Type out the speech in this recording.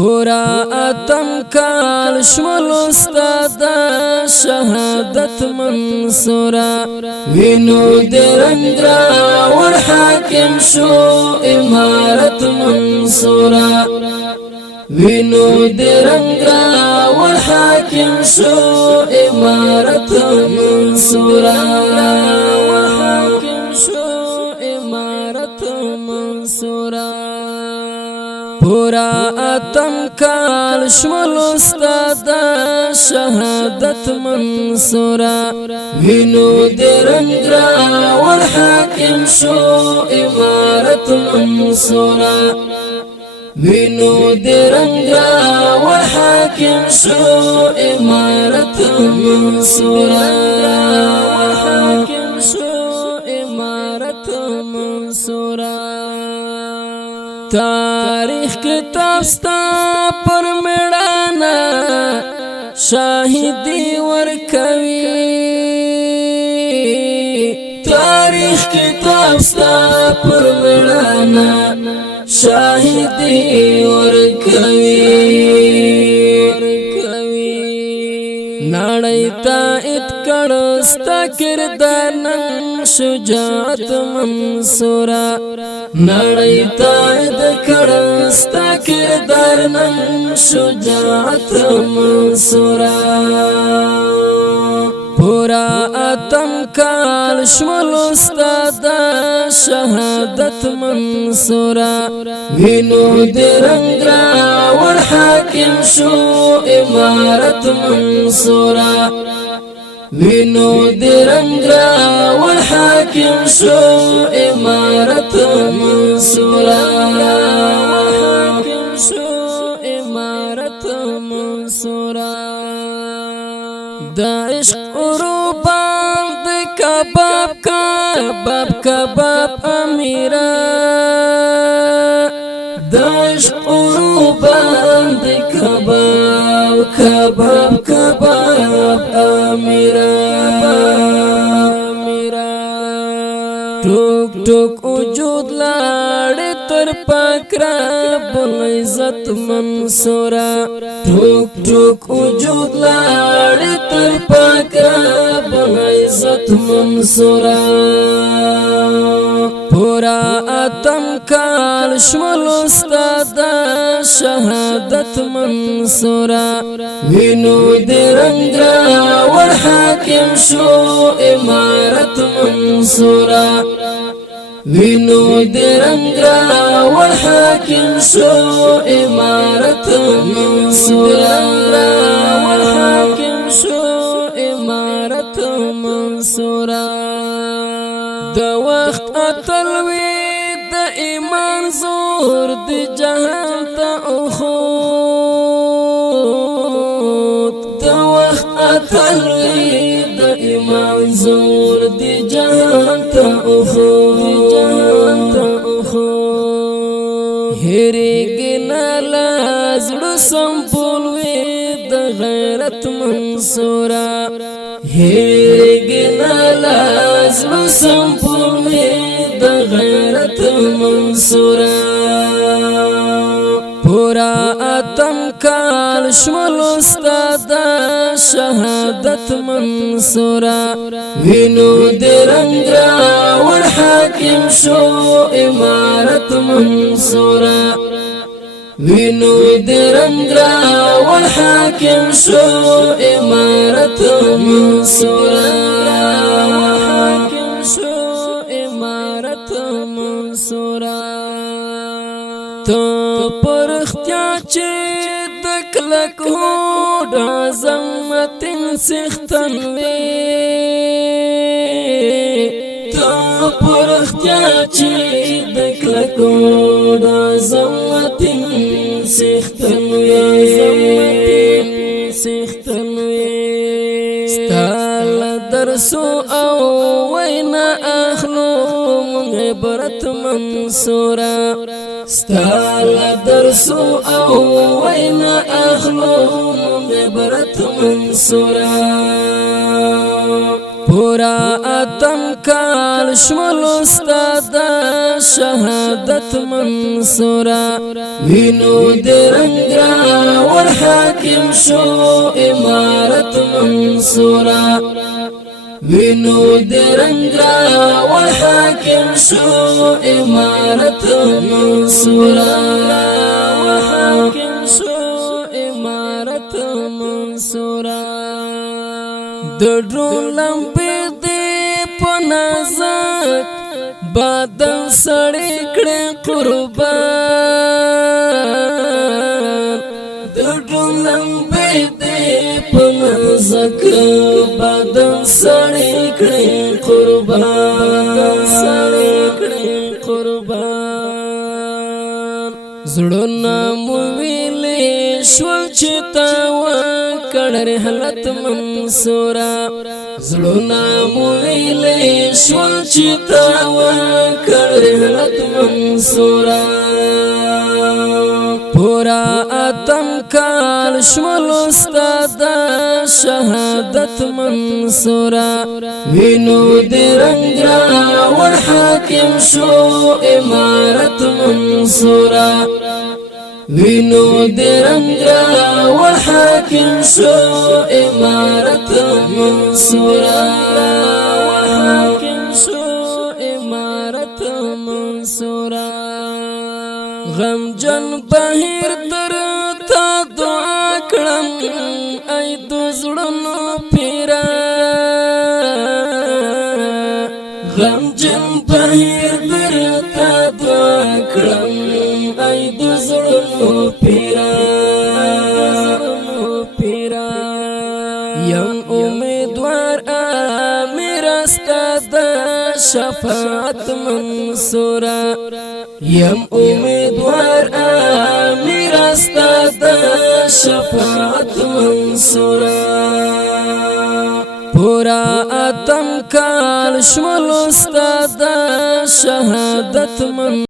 پورا اتم کال شمل استاد شهادت منصورا وینو درنگ راوړ حاکم شو امارت منصورا وینو درنگ راوړ حاکم شو امارت منصورا حاکم شو امارت منصورا پورا اتم کال شمل استاد شهادت منصورا وینو درنگ راوړ حاکم شو امارت منصورا وینو درنگ راوړ حاکم شو امارت منصورا حاکم شو امارت منصورا تاریخ کتاب ستا پر میړانا شاهدی ورکوي تاریخ کتاب ستا پر میړانا شاهدی ورکوي نړۍ ته اتکړ ستا کردار نن شجاعت منصورا نړۍ ته اتکړ ستا کردار نن شجاعت منصورا پورا اتم کال شمل استاد شهادت منصورا وینو درنگ راوړ حاکم شو امارت منصورا وینو درنگ راوړ حاکم شو امارت منصورا حاکم شو امارت منصورا د عشق اروبان د کباب کباب کباب امیرا د عشق اروبان د کباب کباب کباب امیرا ټوک ټوک وجود لاړ تر پکرا بل عزت منصورا ټوک ټوک وجود لاړ تر پکرا بل عزت منصورا پورا اتم کال شمل استاد شهادت منصورا وینو درنگ راوړ حاکم شو امارت منصورا وینو درنگ راوړ حاکم شو امارت منصورا حاکم شو امارت منصورا د وخت اتلوي د ایمان زور د جهان ته اخوت د وخت اتلوي د ایمان زور د جهان ته اخوت هرګ نه لازړو سمبول وي د غیرت منصورا هرګ نه لازړو سمبول وي د غیرت منصورا پورا اتم کال شمل استاد شهادت منصورا وینو درنگ راوړ حاکم شو امارت منصورا وینو درنگ راوړ حاکم شو امارت منصورا حاکم شو امارت منصورا تو پرختیا چې د کلک هوډ عظمت سختن وي تو پرختیا چې د کلک هوډ عظمت سختن وي ستال درسو او وینا اخلو عبرت منصورا ستال درسو او وینا اخلو عبرت منصورا پورا اتم کال شمل استاد شهادت منصورا وینو دې رنگ ور حاکم شو امارت منصورا وینو دې رنگ ور حاکم شو امارت منصورا حاکم شو امارت منصورا د ډرون لمبې دې په نازک بدن سړی کړې قربان د ډرون لمبې دې په نازک بدن سړی کړې قربان سړی کړې قربان زړونه مو ویلې شول چې تا وکړ رحلت منصورا زړونه مو ویلې شول چې تا وکړ رحلت منصورا پورا اتم کال شمل استاد شهادت منصورا وینو دې رنگ ور حاکم شو امارت منصورا وینو دې رنگ ور حاکم شو امارت منصورا حاکم شو امارت منصورا غم جن بهیر تر تا دعا کړم ای د زړونو پیرا غم جن بهیر تر تا دعا کړم ای د زړونو پیرا یم امیدوار امیر استاد شفاعت منصورا یم امیدوار امیر استاد شفاعت منصورا پورا اتم کال شمل استاد شهادت منصورا